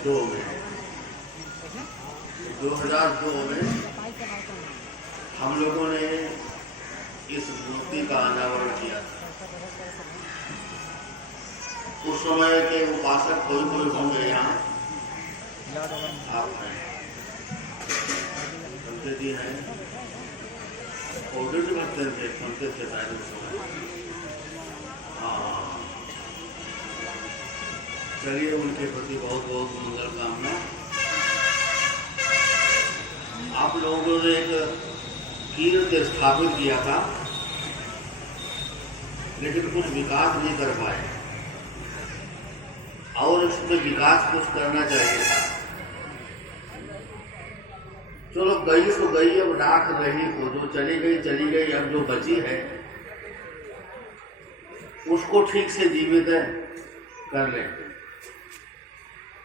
2002 में 2002 में हम लोगों ने इस मूर्ति का अनावरण किया था। उस समय के उपासक कोई कोई होंगे यहाँ, आप हैं, पंडित जी हैं, ऑडिट करते थे, सुनते थे शायद उस समय। हाँ, चलिए उनके प्रति बहुत बहुत मंगल कामना। आप लोगों ने एक कीर्ति स्थापित किया था, लेकिन कुछ विकास नहीं कर पाए और इसमें विकास कुछ करना चाहिए था। चलो गई सो गई, अब राख रही को जो चली गई, अब जो बची है उसको ठीक से जीवित कर लें।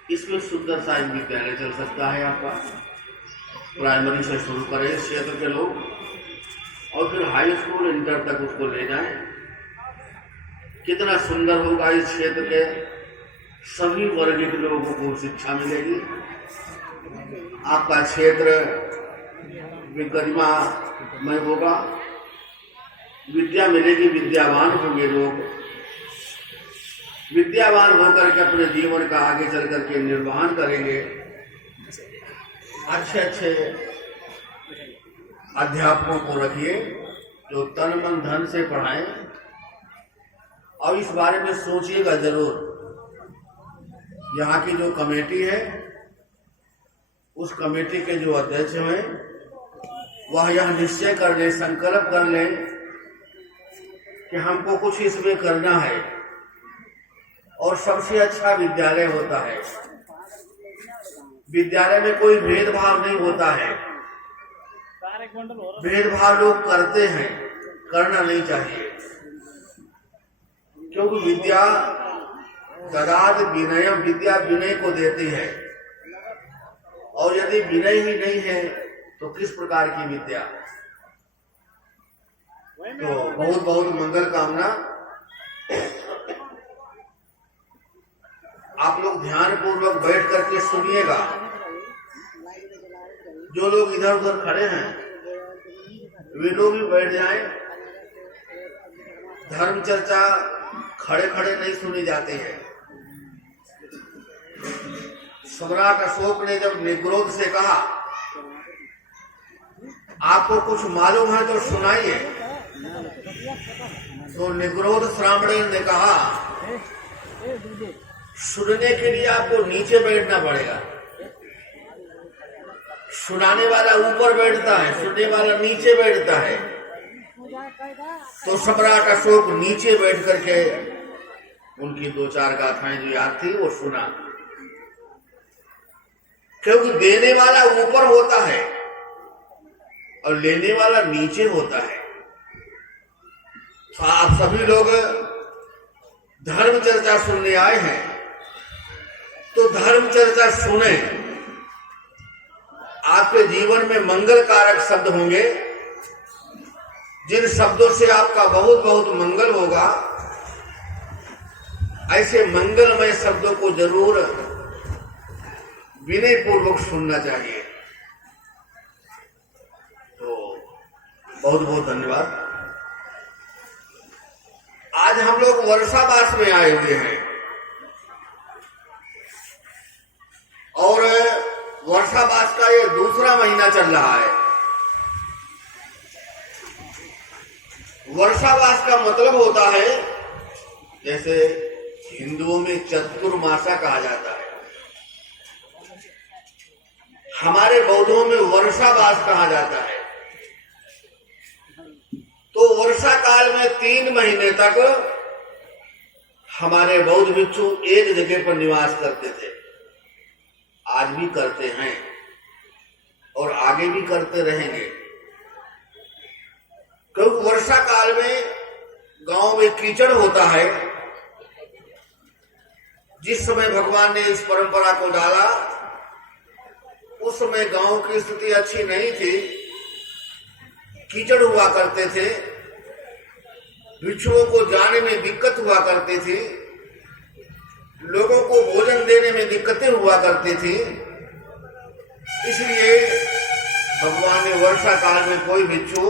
इसमें सुंदर सा एक विद्यालय चल सकता है आपका। प्राइमरी से शुरू करें इस क्षेत्र के लोग और फिर हाई स्कूल इंटर तक उसको ले जाएं। कितना सुंदर होगा, इस क्षेत्र के सभी वर्ग के लोगों को शिक्षा मिलेगी। आपका क्षेत्र गरिमामय होगा, विद्या मिलेगी, विद्यावान होंगे लोग। विद्यावान होकर के अपने जीवन का आगे चल करके निर्वहन करेंगे। अच्छे अच्छे अध्यापकों को रखिए जो तन मन धन से पढ़ाएं और इस बारे में सोचिएगा जरूर। यहाँ की जो कमेटी है, उस कमेटी के जो अध्यक्ष हैं, वह यह निश्चय कर ले, संकल्प कर ले कि हमको कुछ इसमें करना है। और सबसे अच्छा विद्यालय होता है, विद्यालय में कोई भेदभाव नहीं होता है। भेदभाव लोग करते हैं, करना नहीं चाहिए, क्योंकि विद्या ददाद विनयम, विद्या विनय को देती है। और यदि विनय ही नहीं है तो किस प्रकार की विद्या। तो बहुत बहुत मंगल कामना। आप लोग ध्यान पूर्वक बैठ करके सुनिएगा। जो लोग इधर उधर खड़े हैं वे लोग भी बैठ जाएं। धर्म चर्चा खड़े खड़े नहीं सुनी जाती है। सम्राट अशोक ने जब निग्रोध से कहा आपको कुछ मालूम है तो सुनाइए, तो निग्रोध श्रामणेर ने कहा सुनने के लिए आपको नीचे बैठना पड़ेगा। सुनाने वाला ऊपर बैठता है, सुनने वाला नीचे बैठता है। तो सम्राट अशोक नीचे बैठ करके उनकी दो चार गाथाएं जो याद थी वो सुना, क्योंकि देने वाला ऊपर होता है और लेने वाला नीचे होता है। तो आप सभी लोग धर्म चर्चा सुनने आए हैं, तो धर्म चर्चा सुने। आपके जीवन में मंगल कारक शब्द होंगे, जिन शब्दों से आपका बहुत बहुत मंगल होगा। ऐसे मंगलमय शब्दों को जरूर विनय पूर्वक सुनना चाहिए। तो बहुत बहुत धन्यवाद। आज हम लोग वर्षावास में आए हुए हैं और वर्षावास का ये दूसरा महीना चल रहा है। वर्षावास का मतलब होता है, जैसे हिंदुओं में चतुर्मासा कहा जाता है, हमारे बौद्धों में वर्षावास कहा जाता है। तो वर्षा काल में 3 महीने तक हमारे बौद्ध भिक्षु एक जगह पर निवास करते थे। आज भी करते हैं और आगे भी करते रहेंगे, क्योंकि वर्षा काल में गांव में कीचड़ होता है। जिस समय भगवान ने इस परंपरा को डाला उस समय गांव की स्थिति अच्छी नहीं थी, कीचड़ हुआ करते थे, भिक्षुओं को जाने में दिक्कत हुआ करती थी। लोगों को भोजन देने में दिक्कतें हुआ करती थी। इसलिए भगवान ने वर्षा काल में कोई भिक्षु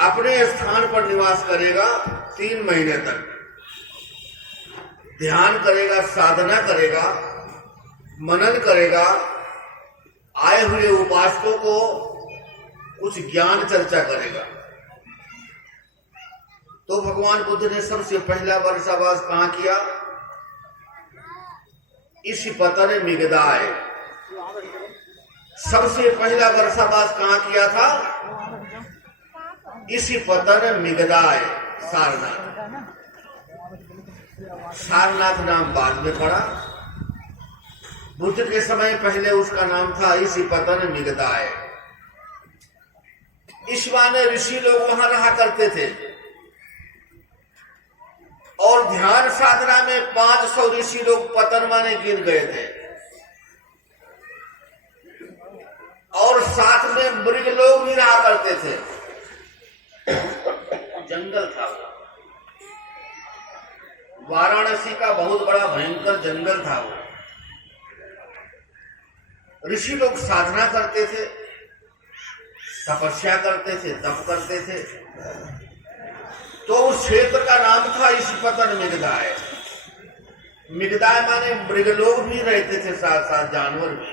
अपने स्थान पर निवास करेगा 3 महीने तक, ध्यान करेगा, साधना करेगा, मनन करेगा, आए हुए उपासकों को कुछ ज्ञान चर्चा करेगा। तो भगवान बुद्ध ने सबसे पहला वर्षावास कहां किया? इसी पतन मिगदाय। सबसे पहला वर्षावास कहां किया था? इसी पतन मिगदाय, सारनाथ। सारनाथ नाम बाद में पड़ा, बुद्ध के समय पहले उसका नाम था इसी पतन मिगदाय। इस माने ऋषि लोग वहां रहा करते थे और ध्यान साधना में 500 ऋषि लोग पतन माने गिर गए थे और साथ में मृग लोग भी रहा करते थे। जंगल था, वाराणसी का बहुत बड़ा भयंकर जंगल था वो। ऋषि लोग साधना करते थे, तपस्या करते थे, तप करते थे। तो उस क्षेत्र का नाम था इसी पतन मिगदाय। मिगदाय माने मृग लोग भी रहते थे, साथ साथ जानवर भी।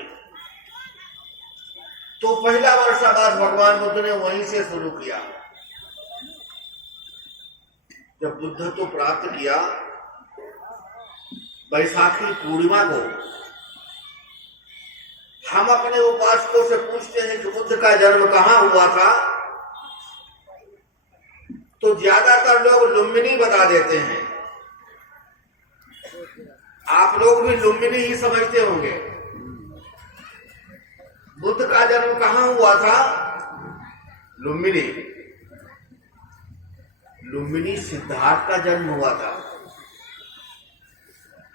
तो पहला वर्षावास भगवान बुद्ध ने वहीं से शुरू किया। जब बुद्धत्व प्राप्त किया, बैसाखी पूर्णिमा को हम अपने उपासकों से पूछते हैं कि बुद्ध का जन्म कहां हुआ था, तो ज्यादातर लोग लुम्बिनी बता देते हैं। आप लोग भी लुम्बिनी ही समझते होंगे। बुद्ध का जन्म कहां हुआ था? लुम्बिनी। लुम्बिनी सिद्धार्थ का जन्म हुआ था।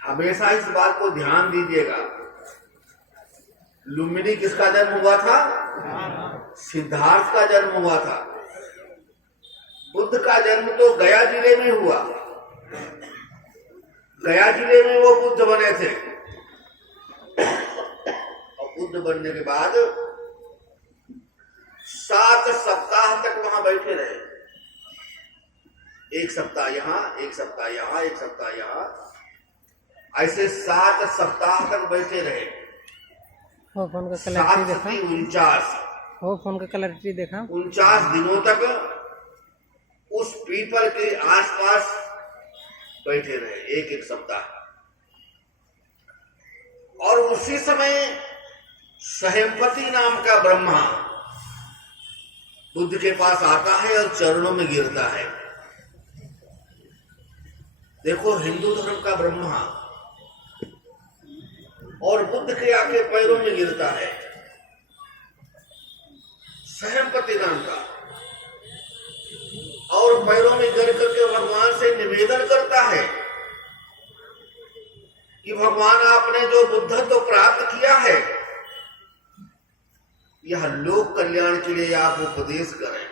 हमेशा इस बात को ध्यान दीजिएगा। लुम्बिनी किसका जन्म हुआ था? सिद्धार्थ का जन्म हुआ था। बुद्ध का जन्म तो गया जिले में हुआ। गया जिले में वो बुद्ध बने थे और बुद्ध बनने के बाद 7 सप्ताह तक वहां बैठे रहे। 1 सप्ताह यहां, 1 सप्ताह यहां, 1 सप्ताह यहां, ऐसे 7 सप्ताह तक बैठे रहे। वो फोन का क्लैरिटी देखा? 49। वो फोन का क्लैरिटी देखा? 49 दिनों तक उस पीपल के आसपास बैठे रहे, 1-1 सप्ताह। और उसी समय सहमपति नाम का ब्रह्मा बुद्ध के पास आता है और चरणों में गिरता है। देखो, हिंदू धर्म का ब्रह्मा और बुद्ध के आके पैरों में गिरता है, सहमपति नाम का, और पैरों में गिर करके भगवान से निवेदन करता है कि भगवान, आपने जो बुद्धत्व प्राप्त किया है, यह लोक कल्याण के लिए आप उपदेश करें।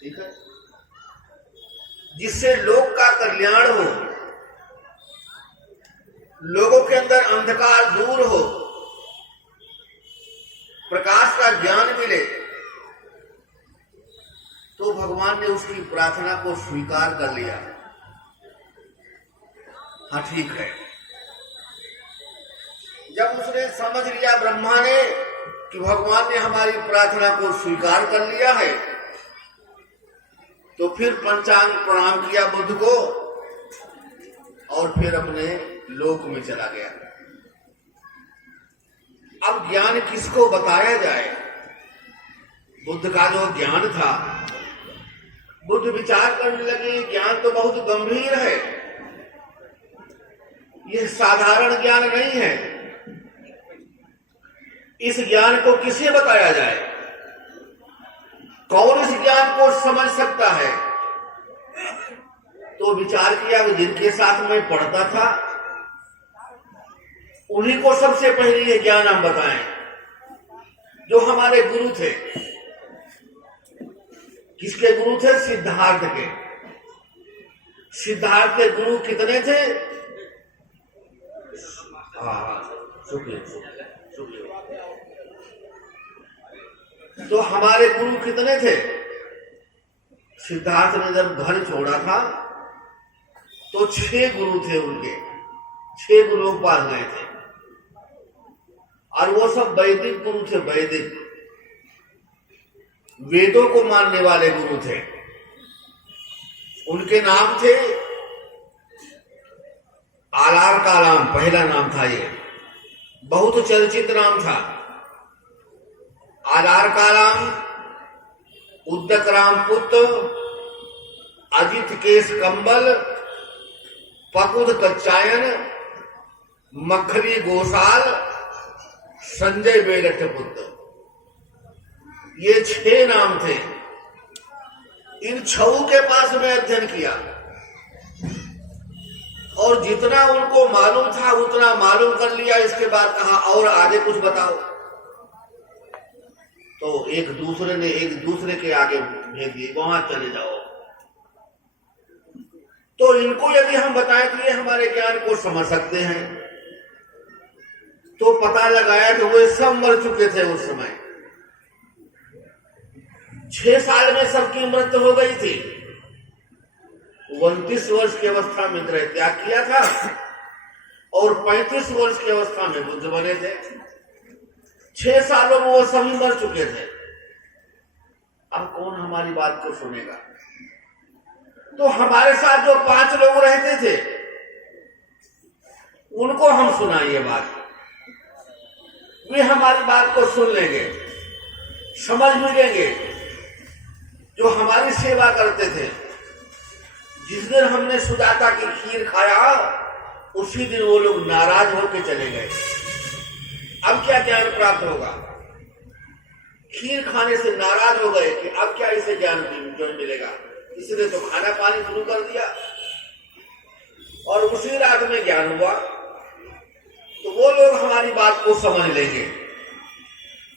ठीक है? जिससे लोक का कल्याण हो, लोगों के अंदर अंधकार दूर हो, प्रकाश का ज्ञान मिले। तो भगवान ने उसकी प्रार्थना को स्वीकार कर लिया। हाँ, ठीक है। जब उसने समझ लिया, ब्रह्मा ने, कि भगवान ने हमारी प्रार्थना को स्वीकार कर लिया है, तो फिर पंचांग प्रणाम किया बुद्ध को और फिर अपने लोक में चला गया। अब ज्ञान किसको बताया जाए? बुद्ध का जो ज्ञान था, बुद्ध विचार करने लगे, ज्ञान तो बहुत गंभीर है, यह साधारण ज्ञान नहीं है। इस ज्ञान को किसे बताया जाए? कौन इस ज्ञान को समझ सकता है? तो विचार किया कि जिनके साथ मैं पढ़ता था उन्हीं को सबसे पहले ये ज्ञान हम बताएं, जो हमारे गुरु थे। किसके गुरु थे? सिद्धार्थ के। सिद्धार्थ के गुरु कितने थे? हाँ, शुक्रिया। तो हमारे गुरु कितने थे? सिद्धार्थ ने जब घर छोड़ा था तो 6 गुरु थे उनके, 6 गुरु पास गए थे, और वो सब वैदिक गुरु थे, वैदिक वेदों को मानने वाले गुरु थे। उनके नाम थे आलार कालाम, पहला नाम था ये, बहुत चर्चित नाम था। आलार कालाम, उद्दक राम पुत्र, अजित केश कंबल, पकुद कच्चायन, मखरी गोसाल, संजय बेलट पुत्र, ये 6 नाम थे। इन 6 के पास में अध्ययन किया और जितना उनको मालूम था उतना मालूम कर लिया। इसके बाद कहा और आगे कुछ बताओ। तो एक दूसरे ने एक दूसरे के आगे भेज दिए, वहां चले जाओ। तो इनको यदि हम बताएं तो ये हमारे ज्ञान को समझ सकते हैं। तो पता लगाया कि वो सब मर चुके थे उस समय। 6 साल में सबकी मृत्यु हो गई थी। 29 वर्ष की अवस्था में ग्रह त्याग किया था और 35 वर्ष की अवस्था में बुद्ध बने थे। 6 सालों में वो सभी मर चुके थे। अब कौन हमारी बात को सुनेगा? तो हमारे साथ जो 5 लोग रहते थे उनको हम सुनाइए बात, वे हमारी बात को सुन लेंगे, समझ भी लेंगे। जो हमारी सेवा करते थे, जिस दिन हमने सुजाता की खीर खाया उसी दिन वो लोग नाराज होकर चले गए। अब क्या ज्ञान प्राप्त होगा? खीर खाने से नाराज हो गए कि अब क्या इसे ज्ञान मिलेगा। इसने तो खाना पानी शुरू कर दिया और उसी रात में ज्ञान हुआ। तो वो लोग हमारी बात को समझ लेंगे।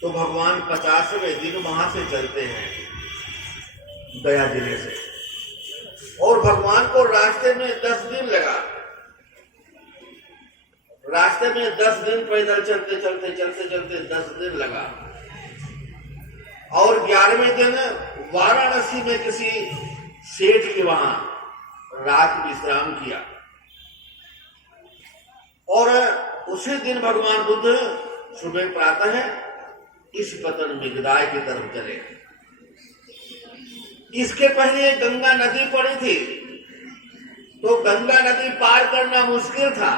तो भगवान 50वें दिन वहां से चलते हैं गया जिले से, और भगवान को रास्ते में 10 दिन लगा। रास्ते में 10 दिन पैदल चलते चलते 10 दिन लगा। और 11वें दिन वाराणसी में किसी सेठ के वहां रात विश्राम किया। और उसी दिन भगवान बुद्ध सुबह प्रातः इस पतन मिगदाय की तरफ चले। इसके पहले गंगा नदी पड़ी थी, तो गंगा नदी पार करना मुश्किल था।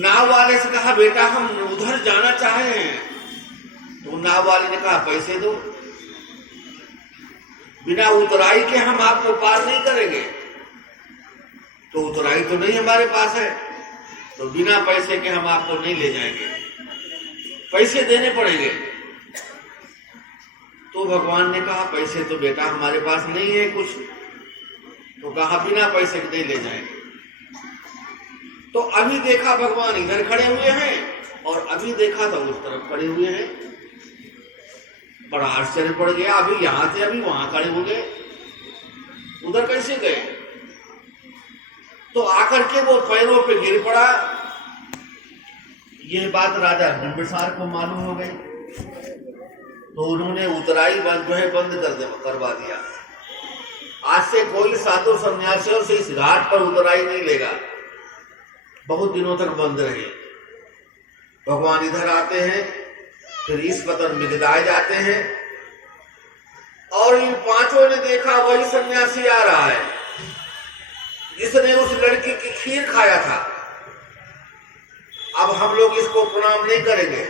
नाव वाले से कहा बेटा हम उधर जाना चाहे हैं। तो नाव वाले ने कहा पैसे दो, बिना उतराई के हम आपको पार नहीं करेंगे। तो उतराई तो नहीं हमारे पास है, तो बिना पैसे के हम आपको नहीं ले जाएंगे, पैसे देने पड़ेंगे। तो भगवान ने कहा पैसे तो बेटा हमारे पास नहीं है कुछ। तो कहा बिना पैसे के नहीं ले जाएंगे। तो अभी देखा भगवान इधर खड़े हुए हैं और अभी देखा तो उस तरफ खड़े हुए हैं। बड़ा आश्चर्य पड़ गया, अभी यहां थे अभी वहां खड़े हो गए, उधर कैसे गए? तो आकर के वो पैरों पे गिर पड़ा। ये बात राजा बिंबिसार को मालूम हो गई, तो उन्होंने उतराई बंद करवा दिया। आज से कोई साधु सन्यासियों से इस घाट पर उतराई नहीं लेगा। बहुत दिनों तक बंद रहे। भगवान इधर आते हैं, फिर इस पतन मिगदाए जाते हैं, और इन 5 ने देखा वही सन्यासी आ रहा है जिसने उस लड़की की खीर खाया था। अब हम लोग इसको प्रणाम नहीं करेंगे,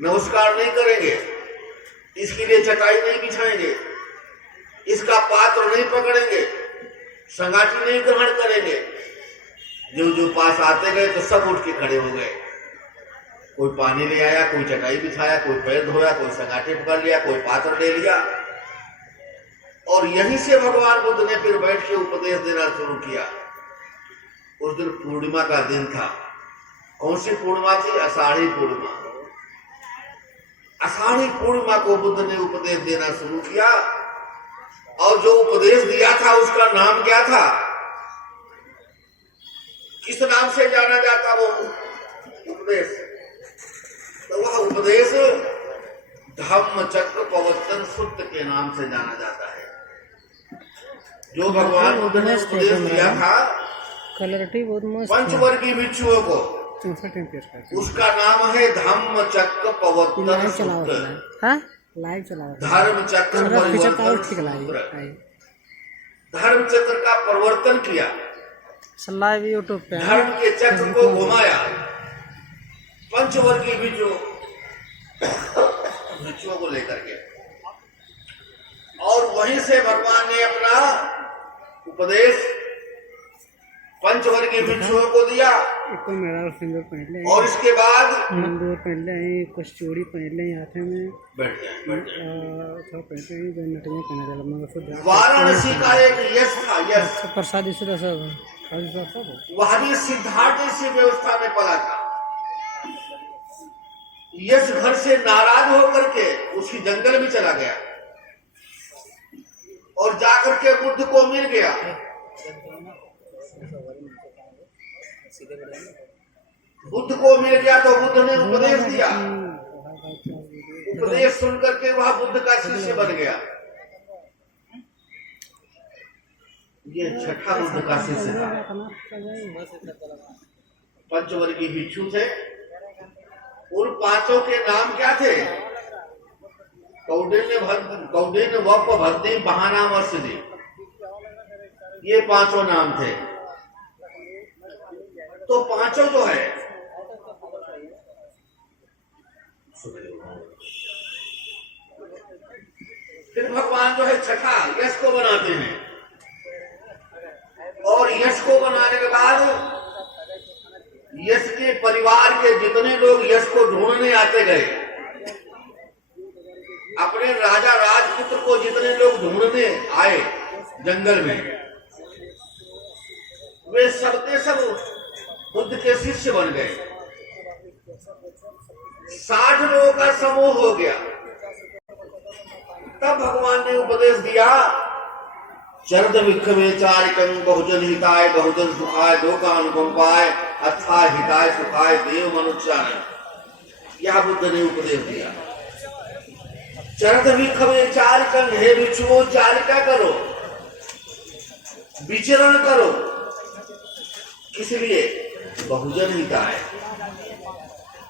नमस्कार नहीं करेंगे, इसके लिए चटाई नहीं बिछाएंगे, इसका पात्र नहीं पकड़ेंगे, संगाटी नहीं ग्रहण करेंगे। जो जो पास आते गए तो सब उठ के खड़े हो गए। कोई पानी ले आया, कोई चटाई बिछाया, कोई पैर धोया, कोई संगाटे पकड़ लिया, कोई पात्र ले लिया। और यहीं से भगवान बुद्ध ने फिर बैठ के उपदेश देना शुरू किया। उस दिन पूर्णिमा का दिन था। कौन सी पूर्णिमा थी? आषाढ़ी पूर्णिमा। आषाढ़ी पूर्णिमा को बुद्ध ने उपदेश देना शुरू किया और जो उपदेश दिया था उसका नाम क्या था? किस नाम से जाना जाता वो उपदेश? तो वह उपदेश धम्म चक्र प्रवर्तन सूत्र के नाम से जाना जाता है। जो भगवान बुद्ध ने उपदेश दिया था क्लैरिटी बहुत मस्त पंचवर्गीय भिक्षुओं को, 64 एमपीएस का। उसका नाम है धम्म चक्र प्रवर्तन लाइव चलाओ सूत्र। हाँ लाइव चलाओ धर्म चक्र परिवर्तन सूत्र। धर्म चक्र का परिवर्तन किया, लाइव यूट्यूब पे धर्म के चक्र को घुमाया पंचवर्गीय भिक्षुओं को लेकर के, और वहीं से भगवान ने अपना उपदेश पंचवर्गीय भिक्षुओं को दिया। एक तो मेरा सिंदूर पहन ले और इसके बाद सिंदूर पहन ले, कुछ चूड़ी पहन ले हाथे में, बैठ जाए सब पहनते हैं जो नटियां पहना जाला मगर वाराणसी का एक यश था, यश प्रसाद इसी सब वहां सिद्धार्थ इसी व्यवस्था में पला था। यश घर से नाराज होकर के उसी जंगल में चला गया और जाकर के बुद्ध को मिल गया। बुद्ध को मिल गया तो बुद्ध ने उपदेश दिया, उपदेश सुन करके वह बुद्ध का शिष्य बन गया। ये छठा बुद्ध का शिष्य था। पंचवर्गीय भिक्षु थे। उन पांचों के नाम क्या थे? कौंडिन्य वप भद्दी बहानाम और सिद्धि, ये पांचों नाम थे। तो पांचों जो है फिर भगवान जो है छठा यश को बनाते हैं, और यश को बनाने के बाद यश के परिवार के जितने लोग यश को ढूंढने आते गए, अपने राजा राजपुत्र को जितने लोग ढूंढने आए जंगल में, वे सबके सब बुद्ध के शिष्य बन गए। 60 लोगों का समूह हो गया। तब भगवान ने उपदेश दिया, चरत विक्रमे चारिकं बहुजन हिताय बहुजन सुखाय लोकानुकंपाय अथाय हिताय सुखाय देव मनुष्याय। यह बुद्ध ने उपदेश दिया। चरत विक्रमे चारिकं, हे भिक्षुओं चारिका करो, विचरण करो। किस लिए? बहुजन हिताय,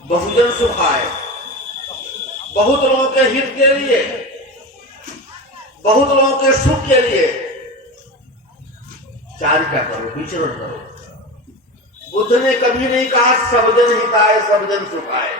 बहुजन सुखाय, बहुत लोगों के हित के लिए, बहुत लोगों के सुख के लिए चारिका करो, विचरण करो। बुद्ध ने कभी नहीं कहा सब जन हिताय सब जन सुखाय।